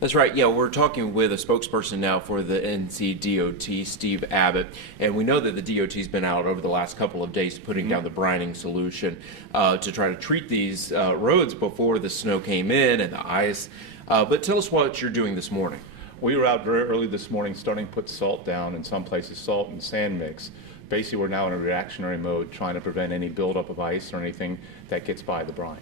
That's right. Yeah, we're talking with a spokesperson now for the NCDOT, Steve Abbott, and we know that the DOT's been out over the last couple of days putting down the brining solution to try to treat these roads before the snow came in and the ice. But tell us what you're doing this morning. We were out very early this morning starting to put salt down in some places, salt and sand mix. Basically, we're now in a reactionary mode trying to prevent any buildup of ice or anything that gets by the brine.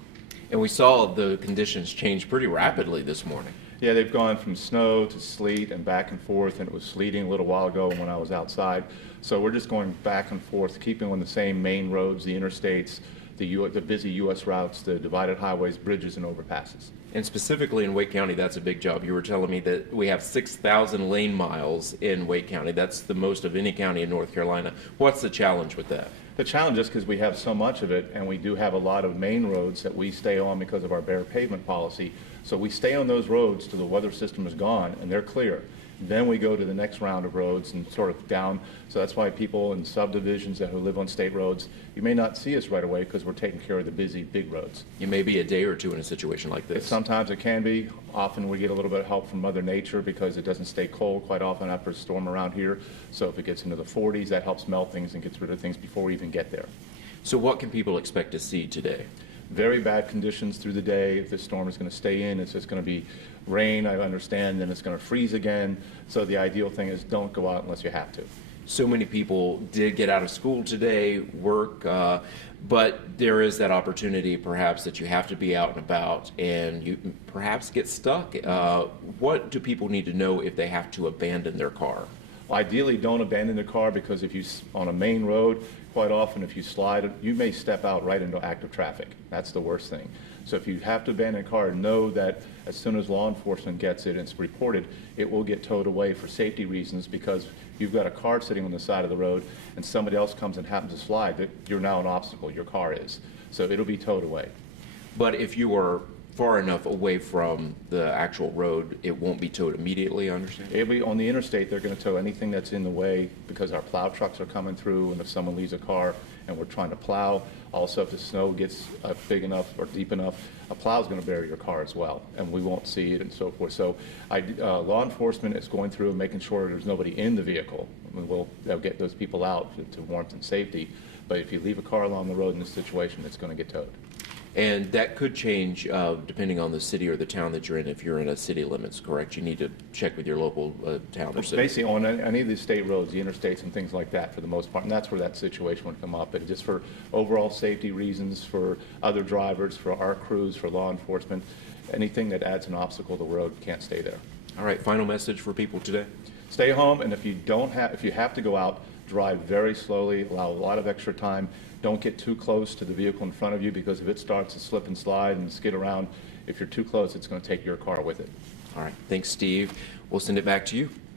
And we saw the conditions change pretty rapidly this morning. Yeah, they've gone from snow to sleet and back and forth, and it was sleeting a little while ago when I was outside. So we're just going back and forth, keeping on the same main roads, the interstates, the busy U.S. routes, the divided highways, bridges, and overpasses. And specifically in Wake County, that's a big job. You were telling me that we have 6,000 lane miles in Wake County. That's the most of any county in North Carolina. What's the challenge with that? The challenge is because we have so much of it, and we do have a lot of main roads that we stay on because of our bare pavement policy. So we stay on those roads till the weather system is gone and they're clear. Then we go to the next round of roads and sort of down. So that's why people in subdivisions who live on state roads, you may not see us right away because we're taking care of the busy big roads. You may be a day or two in a situation like this. Sometimes it can be. Often we get a little bit of help from Mother Nature because it doesn't stay cold quite often after a storm around here. So if it gets into the 40s, that helps melt things and gets rid of things before we even get there. So what can people expect to see today? Very bad conditions through the day. If this storm is going to stay in, it's just going to be rain, I understand, then it's going to freeze again. So the ideal thing is don't go out unless you have to. So many people did get out of school today, work, but there is that opportunity perhaps that you have to be out and about and you perhaps get stuck. What do people need to know if they have to abandon their car? Well, ideally, don't abandon the car because if you on a main road, quite often if you slide, you may step out right into active traffic. That's the worst thing. So if you have to abandon a car, know that as soon as law enforcement gets it and it's reported, it will get towed away for safety reasons because you've got a car sitting on the side of the road and somebody else comes and happens to slide, that you're now an obstacle, your car is. So it'll be towed away. But if you are far enough away from the actual road, it won't be towed immediately, I understand? It'll be on the interstate, they're going to tow anything that's in the way because our plow trucks are coming through, and if someone leaves a car and we're trying to plow, also if the snow gets big enough or deep enough, a plow is going to bury your car as well, and we won't see it and so forth. So law enforcement is going through and making sure there's nobody in the vehicle. They'll get those people out to warmth and safety, but if you leave a car along the road in this situation, it's going to get towed. And that could change depending on the city or the town that you're in. If you're in a city limits, correct? You need to check with your local town or city. Basically, on any of the state roads, the interstates and things like that for the most part, and that's where that situation would come up. But just for overall safety reasons, for other drivers, for our crews, for law enforcement, anything that adds an obstacle to the road can't stay there. All right, final message for people today? Stay home, and if you have to go out, drive very slowly, allow a lot of extra time. Don't get too close to the vehicle in front of you because if it starts to slip and slide and skid around, if you're too close, it's going to take your car with it. All right. Thanks, Steve. We'll send it back to you.